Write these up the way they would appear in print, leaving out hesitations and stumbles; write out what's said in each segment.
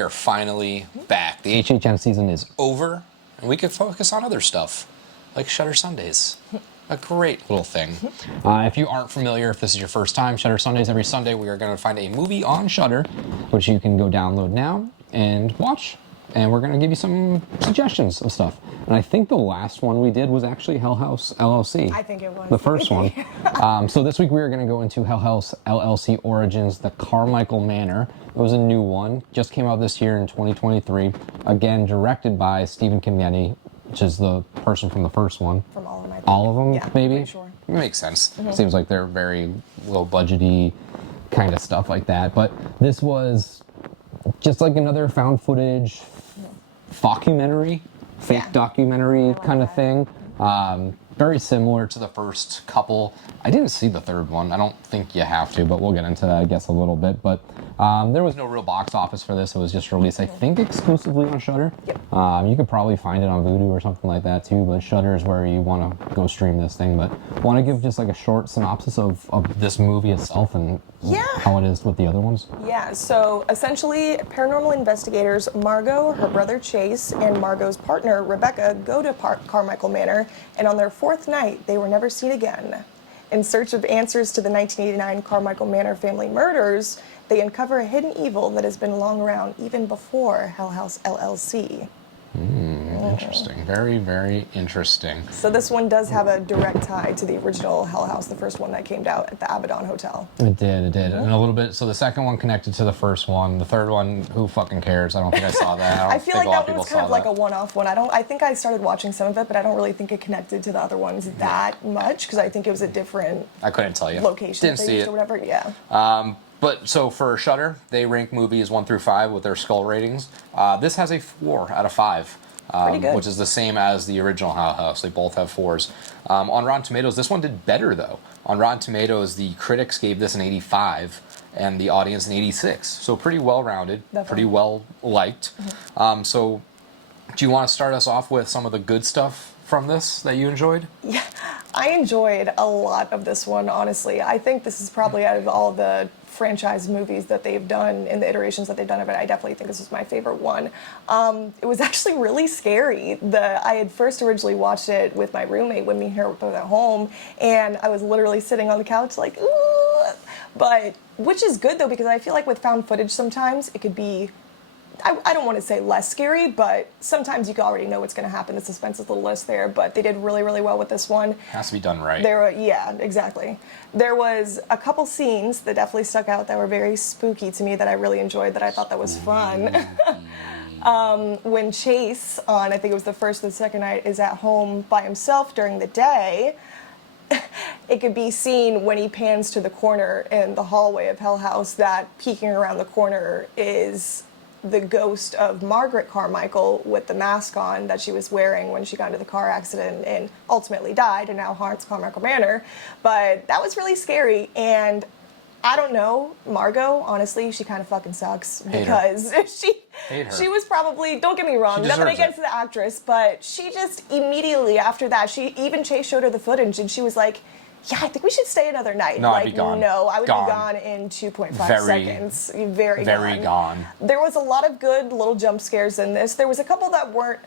we are finally back. The HHN season is over, and we can focus on other stuff, like Shudder Sundays. A great little thing. If you aren't familiar, if this is your first time, Shudder Sundays, every Sunday we are going to find a movie on Shudder, which you can go download now and watch. And we're going to give you some suggestions of stuff. And I think the last one we did was actually Hell House LLC. I think it was. The first one. So this week we are going to go into Hell House LLC Origins, the Carmichael Manor. It was a new one. Just came out this year in 2023. Again, directed by Stephen Cognetti, which is the person from the first one. From all of them, I think. All of them, yeah, maybe? Pretty sure. It makes sense. Seems like they're very low-budgety kind of stuff like that. But this was just like another found footage documentary, fake documentary kind of thing. Very similar to the first couple. I didn't see the third one. I don't think you have to, but we'll get into that, I guess, a little bit. But there was no real box office for this. It was just released, I think, exclusively on Shudder. Yep. You could probably find it on Vudu or something like that, too. But Shudder is where you want to go stream this thing. But want to give just like a short synopsis of this movie itself and how it is with the other ones? Yeah, so essentially, paranormal investigators Margot, her brother Chase, and Margot's partner Rebecca go to Carmichael Manor, and on their fourth night, they were never seen again. In search of answers to the 1989 Carmichael Manor family murders, they uncover a hidden evil that has been long around even before Hell House LLC. Interesting. Very, very interesting. So this one does have a direct tie to the original Hell House, the first one that came out at the Abaddon Hotel. It did. And a little bit, so the second one connected to the first one. The third one, who fucking cares? I don't think I saw that. I feel like that one was kind of like a one-off one. I think I started watching some of it, but I don't really think it connected to the other ones that much, because I think it was a different I couldn't tell you. location Didn't they see used it. or whatever. Yeah. But so for Shudder, they rank movies 1 through 5 with their skull ratings. This has a 4 out of 5. Pretty good. Which is the same as the original Hell House. They both have 4s. On Rotten Tomatoes, this one did better, though. On Rotten Tomatoes, the critics gave this an 85, and the audience an 86. So pretty well-rounded, pretty well-liked. So do you want to start us off with some of the good stuff from this that you enjoyed? Yeah, I enjoyed a lot of this one, honestly. I think this is probably out of all the franchise movies that they've done and the iterations that they've done of it, I definitely think this was my favorite one. It was actually really scary. I had first originally watched it with my roommate when me and her were both at home, and I was literally sitting on the couch like, ooh. But, which is good though, because I feel like with found footage sometimes it could be, I don't want to say less scary, but sometimes you can already know what's going to happen. The suspense is a little less there, but they did really, really well with this one. Has to be done right. Yeah, exactly. There was a couple scenes that definitely stuck out that were very spooky to me that I really enjoyed, that I thought that was fun. When Chase, on I think it was the first or the second night, is at home by himself during the day, it could be seen when he pans to the corner in the hallway of Hell House that peeking around the corner is the ghost of Margaret Carmichael with the mask on that she was wearing when she got into the car accident and ultimately died and now haunts Carmichael Manor. But that was really scary, and I don't know, Margot, honestly, she kind of fucking sucks because she was probably, don't get me wrong, nothing against the actress, but she just immediately after that, even Chase showed her the footage and she was like, yeah, I think we should stay another night. No, like, I'd be gone. No, I would gone. be gone in 2.5 seconds. Very gone. There was a lot of good little jump scares in this. There was a couple that weren't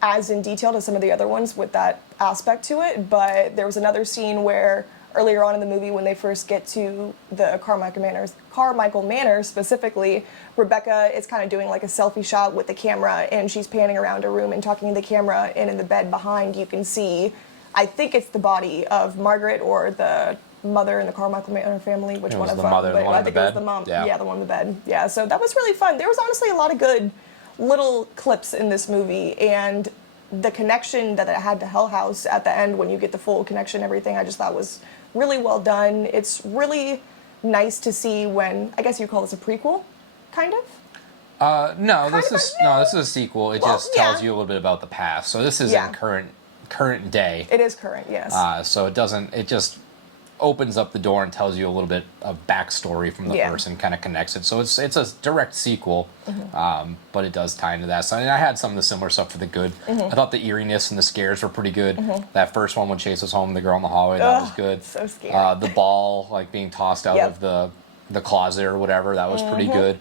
as in detail as some of the other ones with that aspect to it, but there was another scene where earlier on in the movie when they first get to the Carmichael Manor specifically, Rebecca is kind of doing like a selfie shot with the camera and she's panning around a room and talking to the camera, and in the bed behind you can see, I think it's the body of Margaret or the mother in the Carmichael Manor family, which one of them? Mother, the one I in the think bed? it was the mom. Yeah, the one in the bed. Yeah, so that was really fun. There was honestly a lot of good little clips in this movie, and the connection that it had to Hell House at the end when you get the full connection, everything, I just thought was really well done. It's really nice to see when, I guess you call this a prequel, kind of? No, this is a sequel. It just tells you a little bit about the past. So this is in current day. It is current, yes. So it just opens up the door and tells you a little bit of backstory from the first and kind of connects it. So it's a direct sequel, but it does tie into that. So I had some of the similar stuff for the good. I thought the eeriness and the scares were pretty good. That first one when Chase was home, the girl in the hallway, that was good. So scary. The ball like being tossed out of the closet or whatever, that was pretty good.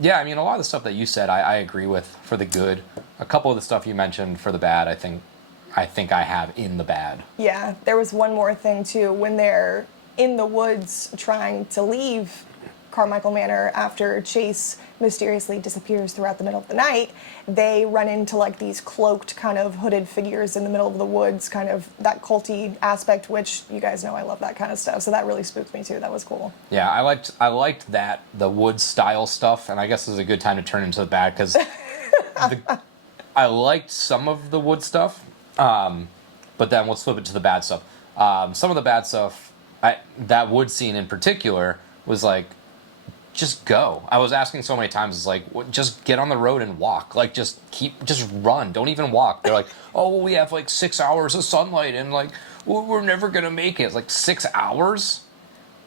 Yeah, I mean, a lot of the stuff that you said, I agree with for the good. A couple of the stuff you mentioned for the bad, I think I have in the bad. Yeah, there was one more thing too. When they're in the woods trying to leave Carmichael Manor after Chase mysteriously disappears throughout the middle of the night, they run into like these cloaked kind of hooded figures in the middle of the woods, kind of that culty aspect, which you guys know I love that kind of stuff. So that really spooked me too. That was cool. Yeah, I liked that, the wood style stuff, and I guess this is a good time to turn into the bad because I liked some of the wood stuff, but then let's flip it to the bad stuff. Some of the bad stuff, that wood scene in particular was like, just go. I was asking so many times, it's like, just get on the road and walk. Like, just run. Don't even walk. They're like, oh, well, we have like 6 hours of sunlight and like, we're never going to make it. It's like 6 hours?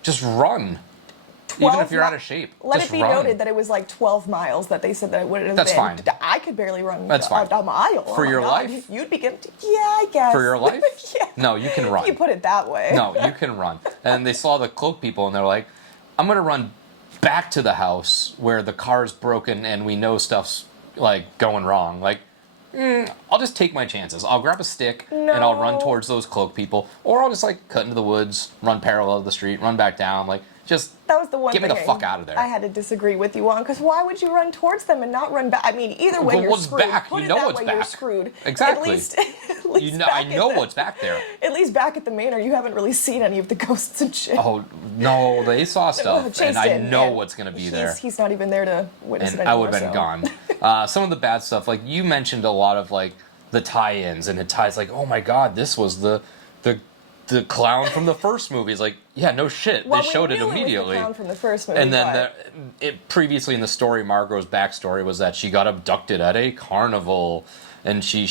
Just run. Even if you're out of shape. Let just it be run. noted that it was like 12 miles that they said that it would have That's been. fine. I could barely run That's fine. a mile. For Oh your my God. life? You'd be getting. Yeah, I guess. For your life? Yeah. No, you can run. If you put it that way. No, you can run. And they saw the cloak people and they're like, I'm going to run back to the house where the car's broken and we know stuff's like going wrong. Like, I'll just take my chances. I'll grab a stick and I'll run towards those cloak people, or I'll just like cut into the woods, run parallel to the street, run back down. Like, just That was the one get me thing the fuck out of there. I had to disagree with you on, because why would you run towards them and not run back? I mean, either way, But you're what's screwed. back? Put You it know that what's way, you're back. screwed. Exactly. At least You know, I back know at the- what's back there. At least back at the manor, you haven't really seen any of the ghosts and shit. Oh no, they saw stuff, Chase and I did, know and what's gonna be there. He's not even there to witness And it I anymore. would have been so. gone. Some of the bad stuff, like you mentioned, a lot of like the tie-ins, and it ties like, oh my god, this was the clown from the first movie. It's like, yeah, no shit, Well, they showed we it knew immediately. It was the clown from the first movie, And then but it previously in the story, Margot's backstory was that she got abducted at a carnival, and she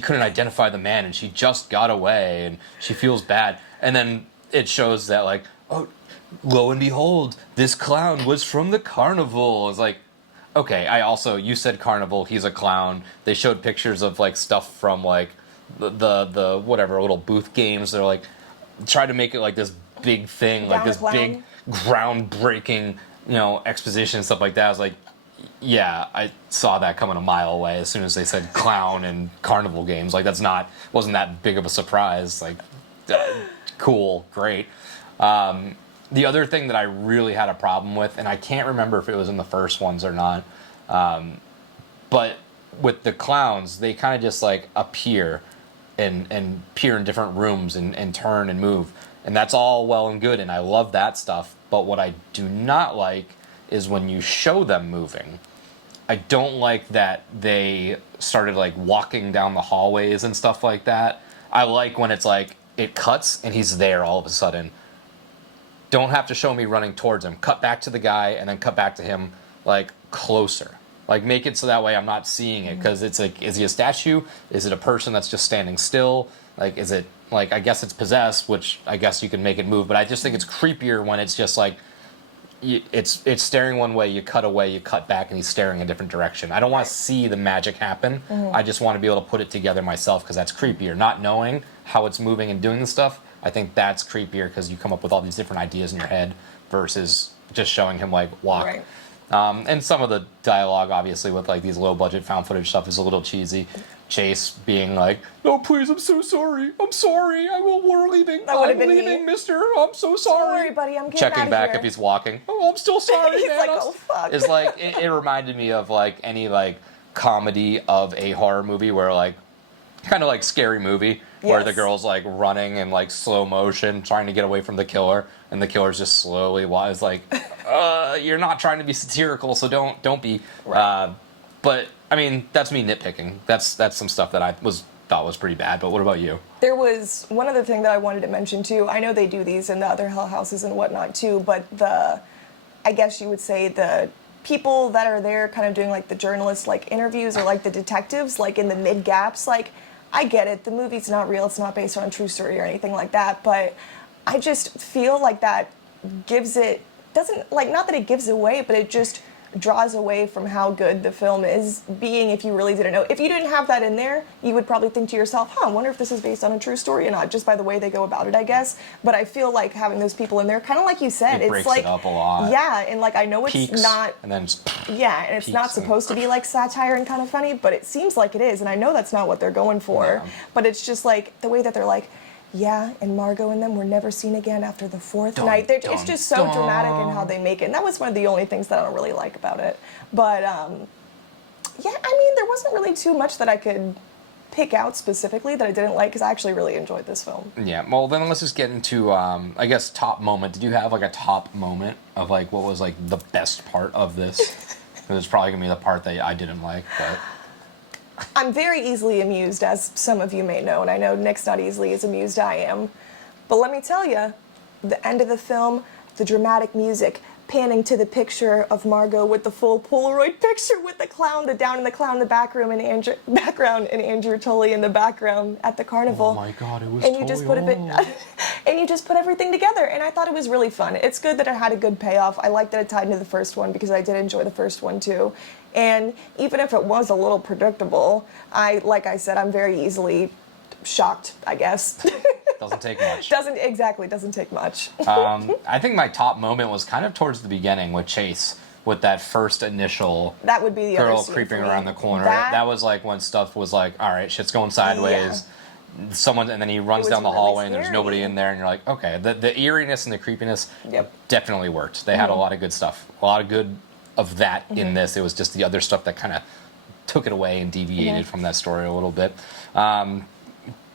couldn't identify the man, and she just got away, and she feels bad. And then it shows that like, oh, lo and behold, this clown was from the carnival. It's like, okay, you said carnival, he's a clown. They showed pictures of like stuff from like the whatever little booth games. They're like, try to make it like this big thing, like Down this a clown. big groundbreaking, exposition, stuff like that. I was like, yeah, I saw that coming a mile away as soon as they said clown and carnival games. Like, wasn't that big of a surprise. Like, cool, great. The other thing that I really had a problem with, and I can't remember if it was in the first ones or not, but with the clowns, they kind of just like appear and appear in different rooms and turn and move. And that's all well and good, and I love that stuff. But what I do not like is when you show them moving. I don't like that they started like walking down the hallways and stuff like that. I like when it's like it cuts and he's there all of a sudden. Don't have to show me running towards him. Cut back to the guy and then cut back to him like closer. Like, make it so that way I'm not seeing it, because it's like, is he a statue? Is it a person that's just standing still? Like, is it like, I guess it's possessed, which I guess you can make it move, but I just think it's creepier when it's just like it's staring one way, you cut away, you cut back, and he's staring a different direction. I don't want to see the magic happen. I just want to be able to put it together myself, because that's creepier. Not knowing how it's moving and doing the stuff, I think that's creepier, because you come up with all these different ideas in your head versus just showing him like walk. Right. And some of the dialogue, obviously, with like these low-budget found footage stuff is a little cheesy. Chase being like, "No, please, I'm so sorry. I'm sorry. We're leaving. That would've I'm been leaving, me. Mister. I'm so sorry." Don't worry, buddy, I'm getting Checking outta back here. if he's walking. "Oh, I'm still sorry, He's man." like, "Oh, fuck." It's like it reminded me of like any like comedy of a horror movie where like kind of like Scary Movie where the Yes. girl's like running in like slow motion trying to get away from the killer, and the killer's just slowly it's like, you're not trying to be satirical, so don't be. Right. But I mean, that's me nitpicking. That's some stuff that I thought was pretty bad. But what about you? There was one other thing that I wanted to mention too. I know they do these in the other Hell Houses and whatnot too, but I guess you would say the people that are there kind of doing like the journalist like interviews, or like the detectives, like in the mid gaps, like, I get it, the movie's not real, it's not based on a true story or anything like that, but I just feel like that gives it, doesn't, like, not that it gives away, but it just draws away from how good the film is being if you really didn't know. If you didn't have that in there, you would probably think to yourself, I wonder if this is based on a true story or not, just by the way they go about it, I guess. But I feel like having those people in there, kind of like you said, It breaks it's like, it up a lot. yeah, and like I know it's Peaks, not, and then just yeah, and it's not peaks and- supposed to be like satire and kind of funny, but it seems like it is, and I know that's not what they're going for. No. But it's just like the way that they're like, yeah, and Margot and them were never seen again after the fourth Dun, night. It's dun, just so dun. dramatic in how they make it. And that was one of the only things that I don't really like about it. But yeah, I mean, there wasn't really too much that I could pick out specifically that I didn't like because I actually really enjoyed this film. Yeah, well then let's just get into, I guess, top moment. Did you have like a top moment of like what was like the best part of this? It was probably gonna be the part that I didn't like, but... I'm very easily amused, as some of you may know, and I know Nick's not easily as amused I am. But let me tell you, the end of the film, the dramatic music, panning to the picture of Margot with the full Polaroid picture with the clown, the down in the clown in the background, and Andrew Tully in the background at the carnival. Oh my God, it was and you just put and you just put everything together, and I thought it was really fun. It's good that it had a good payoff. I like that it tied into the first one because I did enjoy the first one too. And even if it was a little predictable, like I said, I'm very easily shocked, I guess. Doesn't take much. Doesn't take much. I think my top moment was kind of towards the beginning with Chase, with that first initial That would be the girl other scene creeping for me. around the corner. That That was like when stuff was like, all right, shit's going sideways. Someone, and then he runs was down the really hallway and there's scary. nobody in there, and you're like, okay, the eeriness and the creepiness Yep. definitely worked. They had a lot of good stuff, a lot of good of that in this. It was just the other stuff that kind of took it away and deviated from that story a little bit.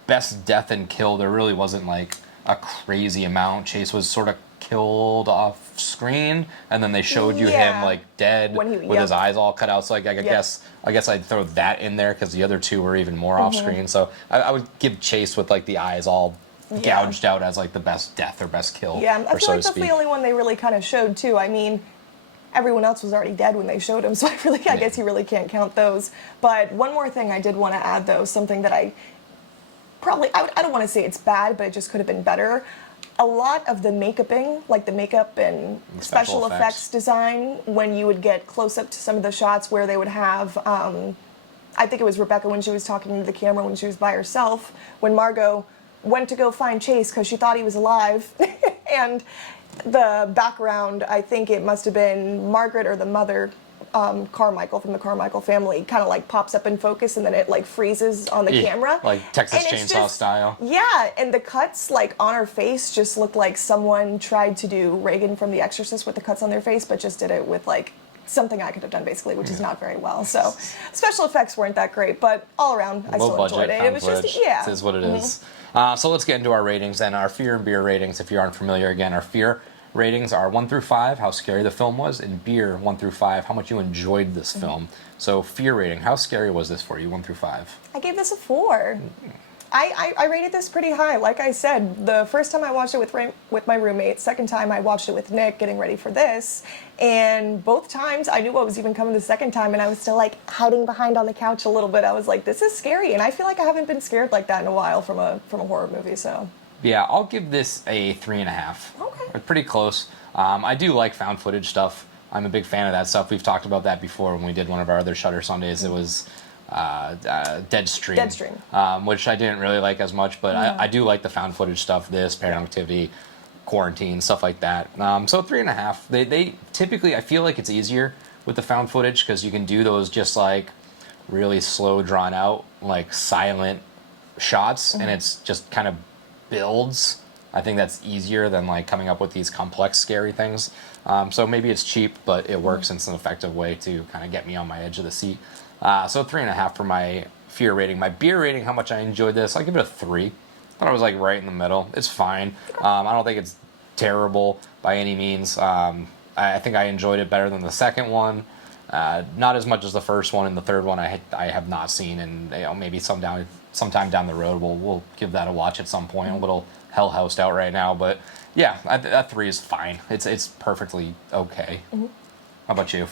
Best death and kill, there really wasn't like a crazy amount. Chase was sort of killed off screen, and then they showed you him Yeah. like dead When he- with his yep. eyes all cut out. So like, I guess I'd throw that in there because the other two were even more off screen. So I would give Chase with like the eyes all gouged out as like the best death or best kill. Yeah, I or feel so like to that's speak. the only one they really kind of showed too. I mean, everyone else was already dead when they showed him, so I guess you really can't count those. But one more thing I did want to add though, something that I don't want to say it's bad, but it just could have been better. A lot of the makeuping, like the makeup and The special effects design, when you would get close up to some of the shots where they would have, I think it was Rebecca when she was talking to the camera when she was by herself, when Margot went to go find Chase because she thought he was alive, and the background, I think it must have been Margaret or the mother, Carmichael from the Carmichael family, kind of like pops up in focus and then it like freezes on the camera. Like Texas And it's Chainsaw style. Yeah, and the cuts like on her face just looked like someone tried to do Reagan from The Exorcist with the cuts on their face, but just did it with like something I could have done basically, which is not very well. So special effects weren't that great, but all around I Low still enjoyed budget, it. It found was footage. just yeah. This is what it is. So let's get into our ratings then. Our fear and beer ratings, if you aren't familiar, again, our fear ratings are 1 through 5, how scary the film was, and beer 1 through 5, how much you enjoyed this film. So fear rating, how scary was this for you, 1 through 5? I gave this a 4. I rated this pretty high. Like I said, the first time I watched it with my roommate, second time I watched it with Nick getting ready for this, and both times I knew what was even coming the second time, and I was still like hiding behind on the couch a little bit. I was like, this is scary, and I feel like I haven't been scared like that in a while from a horror movie. So Yeah, I'll give this a 3.5. Okay. We're pretty close. I do like found footage stuff. I'm a big fan of that stuff. We've talked about that before when we did one of our other Shudder Sundays. It was Deadstream. Deadstream. Which I didn't really like as much, but I do like the found footage stuff, this, Paranormal Activity, Quarantine, stuff like that. So 3.5. They typically, I feel like it's easier with the found footage because you can do those just like really slow, drawn out, like silent shots, and it's just kind of builds. I think that's easier than like coming up with these complex, scary things. So maybe it's cheap, but it works and it's an effective way to kind of get me on my edge of the seat. So 3.5 for my fear rating. My beer rating, how much I enjoyed this, I'll give it a 3. Thought I was like right in the middle. It's fine. I don't think it's terrible by any means. I think I enjoyed it better than the second one. Not as much as the first one, and the third one I have not seen, and maybe sometime down the road we'll give that a watch at some point. A little hell housed out right now, but yeah, that 3 is fine. It's perfectly okay. How about you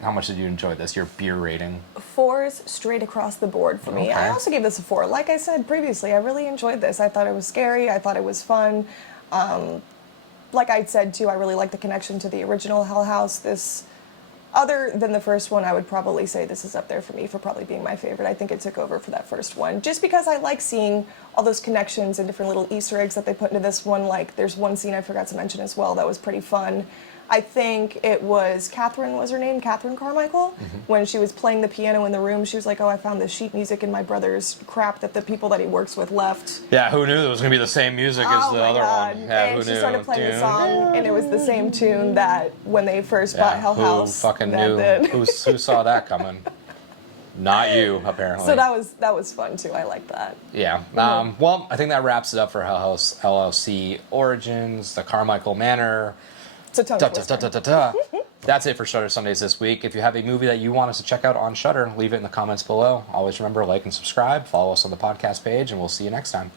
how much did you enjoy this? Your beer rating? 4s straight across the board for me. Okay. I also gave this a 4. Like I said previously, I really enjoyed this. I thought it was scary. I thought it was fun. Like I said too, I really like the connection to the original Hell House. This other than the first one, I would probably say this is up there for me for probably being my favorite. I think it took over for that first one, just because I like seeing all those connections and different little Easter eggs that they put into this one. Like, there's one scene I forgot to mention as well that was pretty fun. I think it was Catherine, was her name? Catherine Carmichael? When she was playing the piano in the room, she was like, oh, I found this sheet music in my brother's crap that the people that he works with left. Yeah, who knew there was going to be the same music as the other one? Yeah, And who she knew? started playing the song, and it was the same tune that when they first bought Hell House. Who fucking that knew? did. Who saw that coming? Not you, apparently. So that was fun too. I like that. Yeah. Well, I think that wraps it up for Hell House LLC Origins, the Carmichael Manor. It's a tongue twister. That's it for Shudder Sundays this week. If you have a movie that you want us to check out on Shudder, leave it in the comments below. Always remember, like and subscribe. Follow us on the podcast page, and we'll see you next time.